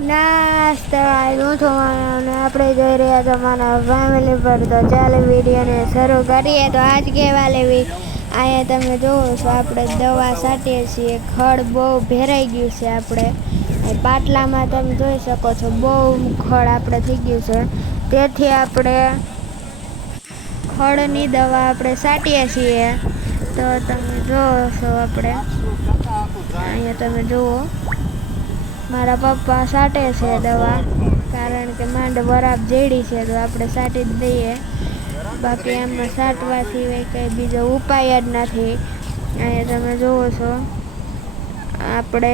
નાસ્તા હું થવાના આપણે જઈ રહ્યા તમારા ફેમિલી પર તો ચાલો વિડીયોને શરૂ કરીએ તો આજ કહેવા લેવી અહીંયા તમે જોવો છો આપણે દવા છાંટીએ છીએ ખડ બહુ ભેરાઈ ગયું છે આપણે પાટલામાં તમે જોઈ શકો છો બહુ ખડ આપણે થઈ ગયું છે તેથી આપણે ખડની દવા આપણે છાંટીએ છીએ તો તમે જોવો છો આપણે અહીંયા તમે જુઓ મારા પપ્પા છાંટે છે દવા કારણ કે માંડ બરાબર જેડી છે તો આપણે છાંટી જ દઈએ બાકી એમાં છાંટવાથી કંઈ બીજો ઉપાય જ નથી અહીંયા તમે જુઓ છો આપણે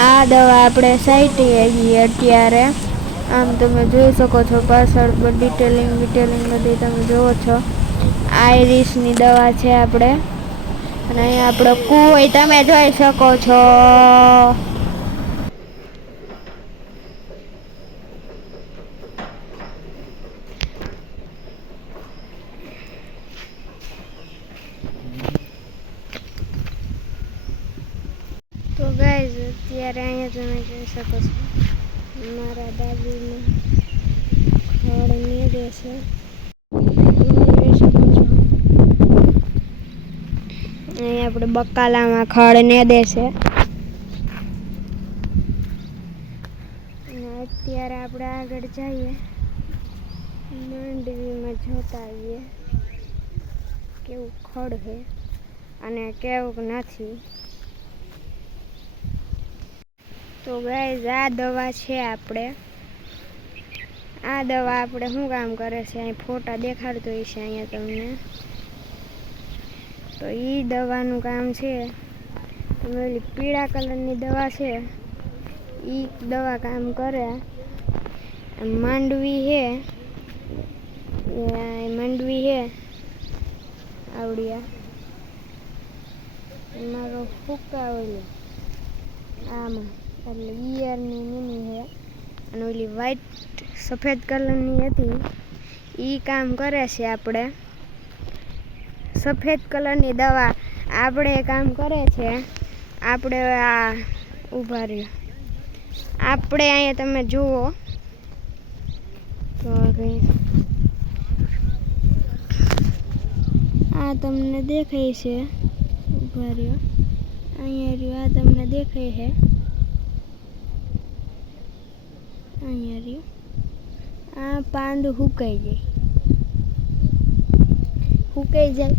આ દવા આપણે છાંટીએ છીએ અત્યારે આમ તમે જોઈ શકો છો પાછળ ડિટેલિંગ બધી તમે જુઓ છો આઈરિસની દવા છે આપણે અને અહીંયા આપણો કૂવો તમે જોઈ શકો છો તો ગાઈઝ અત્યારે અહીંયા તમે જોઈ શકો છો મારા દાદીને ખડ નીકળે છે અહીંયા આપણે બકાલામાં ખડ નેદે છે અને અત્યારે આપણે આગળ જઈએ માંડવીમાં જોતા આવીએ કેવું ખડ છે અને કેવું નથી તો ગાઈઝ આ દવા છે આપણે શું કામ કરે છે અહીં ફોટા દેખાડતો હોય છે અહીંયા તમને તો એ દવાનું કામ છે તમે ઓલી પીળા કલરની દવા છે એ દવા કામ કરે માંડવી છે આવડિયા મારો ફૂકા ઓલી આમાં એટલે ઈયરની મીની છે અને ઓલી વ્હાઈટ સફેદ કલરની હતી એ કામ કરે છે આપણે સફેદ કલરની દવા આપણે કામ કરે છે આપણે આ ઊભા રહ્યો આપણે અહીંયા તમે જુઓ તો આ તમને દેખાય છે ઊભા રહ્યો અહીંયા રહ્યો આ તમને દેખાય છે અહીંયા રહ્યો આ પાંદ સુકાઈ જાય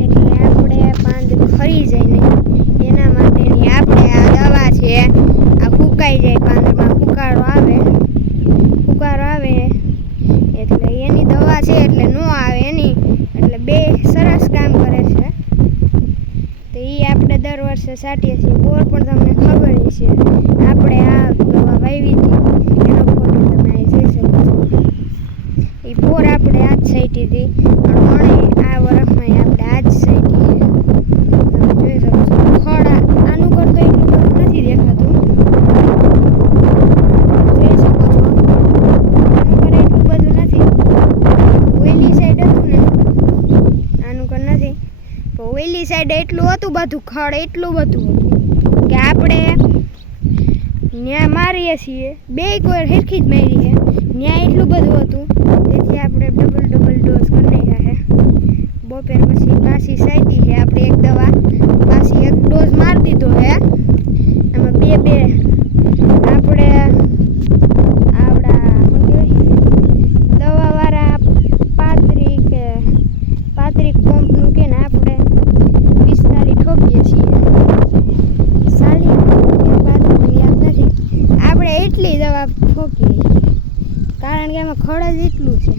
એટલે આપણે પાંદ ખરી જાય નહીં એના માટેની આપણે આ દવા છે આ ફૂંકાઈ જાય પાંદમાં ફુકારો આવે એટલે એની દવા છે એટલે ન આવે એની એટલે બે સરસ કામ કરે છે તો એ આપણે દર વર્ષે છાંટીએ છીએ બોર પણ તમને ખબર છે આપણે આ દવા વાવી હતી એનો ફોટો તમે અહીં જોઈ શકો છો એ બોર આપણે આ જ છાંટી હતી પણ આ વર્ષમાં આપણે આ જ છાંટી તમે જોઈ શકો છો ખડ આનું કરતો એટલું બધું નથી દેખાતું જોઈ શકો છો આનું કરે એટલું બધું નથી ઓઈલી સાઈડ હતું ને આનું કર નથી તો ઓઈલી સાઈડ એટલું હતું બધું ખડ એટલું બધું હતું કે આપણે ન્યા મારીએ છીએ બે કોઈ હેરખી જ મારી છે ન્યા એટલું બધું હતું તેથી આપણે ડબલ ડોઝ કરી નાખ્યા છે બપોર પછી પાછી સાઈટી છે આપણે એક દવા પાછી એક ડોઝ મારી દીધો છે આમાં બે આપણે આવડા શું કહેવાય દવાવાળા પાત્રિક પંપનું કે ને આપણે 45 ઠોકીએ છીએ આપણે એટલી દવા ઠોકીએ કારણ કે એમાં ખડ જ એટલું છે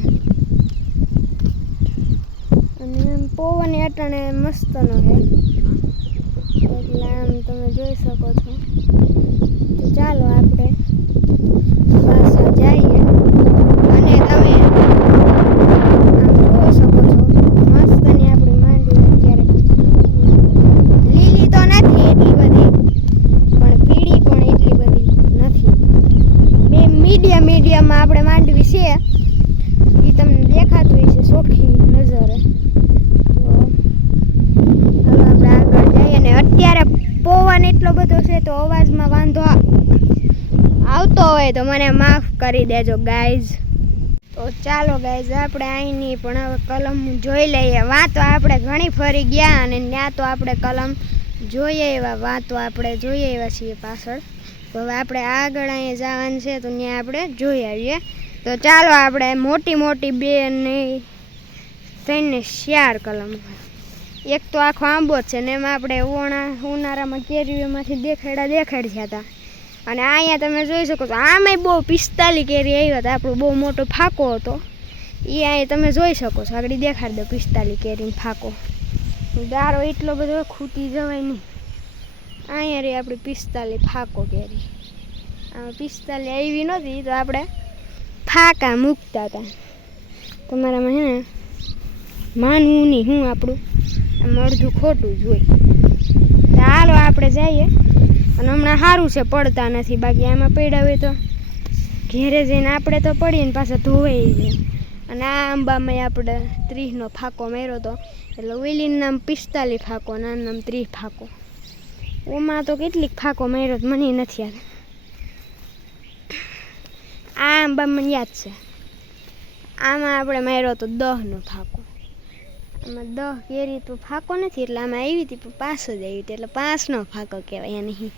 અને એમ પવન અટાણે મસ્તનો છે એટલે આમ તમે જોઈ શકો છો તો ચાલો આપણે પાછા જઈએ અને તમે આમ જોઈ શકો છો મસ્તની આપણી માંડવી અત્યારે લીલી તો નથી એટલી બધી પણ પીળી પણ એટલી બધી નથી બે મીડિયમમાં આપણે માંડવી છે એ તમને દેખાતું હોય છે ચોખ્ખી નજરે તો હવે આપણે આગળ જઈએ અને અત્યારે પવન એટલો બધો છે તો અવાજ અવાજમાં વાંધો આવતો હોય તો મને માફ કરી દેજો ગાઈઝ. તો ચાલો ગાઈઝ આપણે અહીંની પણ હવે કલમ જોઈ લઈએ. વાતો આપણે ઘણી ફરી ગયા અને ત્યાં તો આપણે કલમ જોઈએ એવા વાતો આપણે જોઈએ એવા છીએ પાછળ. તો હવે આપણે આગળ અહીંયા જવાનું છે તો ત્યાં આપણે જોઈ આવીએ. તો ચાલો આપણે મોટી મોટી 2 ને 3 ને 4 કલમ. એક તો આખો આંબો જ છે ને એમાં આપણે ઉનાળામાં કેરીઓમાંથી દેખાડ્યા હતા. અને અહીંયા તમે જોઈ શકો છો આમાંય બહુ 45 કેરી આવ્યા હતા. આપણો બહુ મોટો ફાંકો હતો એ અહીંયા તમે જોઈ શકો છો. આગળ દેખાડી દો 45 કેરીનો ફાંકો. ગારો એટલો બધો ખૂટી જવાય નહીં. અહીંયા રહી આપણી 45 ફાંકો કેરી. આમાં 45 આવી નહોતી તો આપણે ફાંકા મૂકતા હતા. તમારામાં હે ને માનવું નહીં હું આપણું આમ અડધું ખોટું જ હોય. ચાલો આપણે જઈએ. અને હમણાં સારું છે પડતા નથી. બાકી આમાં પડ્યા હોય તો ઘેરે જઈને આપણે તો પડીએ ને પાછા ધોવાઈ જાય. અને આ આંબામાં આપણે 30નો ફાંકો માર્યો હતો એટલે ઓઈલીનું નામ 45 ફાંકો અને આનું નામ 30 ફાંકો. ઓમાં તો કેટલીક ફાંકો માર્યો મને નથી યાદ. આ આંબા મને યાદ છે. આમાં આપણે માર્યો હતો 10નો ફાંકો. આમાં 10 કેરી તો ફાંકો નથી એટલે આમાં આવી હતી પણ 5 જ આવી હતી એટલે 5નો ફાંકો કહેવાય. નહીં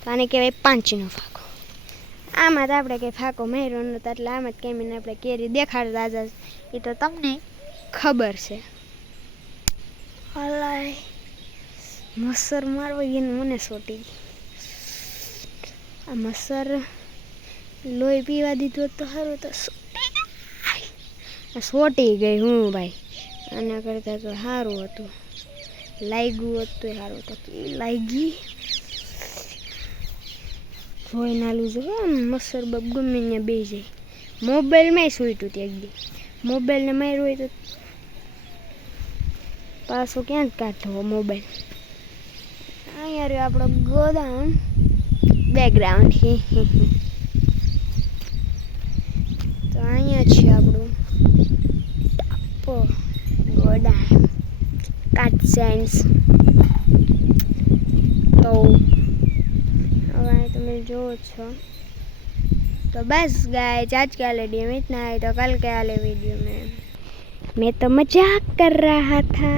તો આને કહેવાય 5નો ફાંકો. આમાં તો આપણે કંઈ ફાંકો માર્યો નહોતો એટલે આમાં જ કેમીને આપણે કેરી દેખાડતા હતા એ તો તમને ખબર છે. હલાય મસર મારવા એને મને સોટી ગઈ. આ મસર લોહી પીવા દીધું તો સારું તો સોટી ગઈ હું ભાઈ. આના કરતાં તો સારું હતું લાગ્યું હોત તો સારું હતું. લાગી જોઈ નાલું જો મસર બબ ગમે ત્યાં બે જાય. મોબાઈલમાં સૂટ્યું ત્યાં એકદી. મોબાઈલને માર્યું હોય તો પાછો ક્યાં જ કાઢવો મોબાઈલ. અહીંયા રહ્યો આપણો ગોદામ બેકગ્રાઉન્ડ. તો અહીંયા છે આપણું ગોદામ કાચ સાયન્સ. તો હવે તમે જુઓ છો. तो बस गाइस आज का वीडियो में इतना है. तो कल के वाले वीडियो में मैं तो मजाक कर रहा था.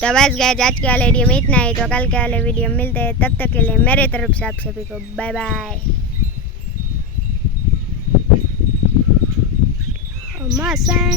तो बस गाइस आज के वाले वीडियो में इतना है. तो कल के वाले वीडियो में मिलते हैं. तब तक के लिए मेरे तरफ से आप सभी को बाय बाय. मसन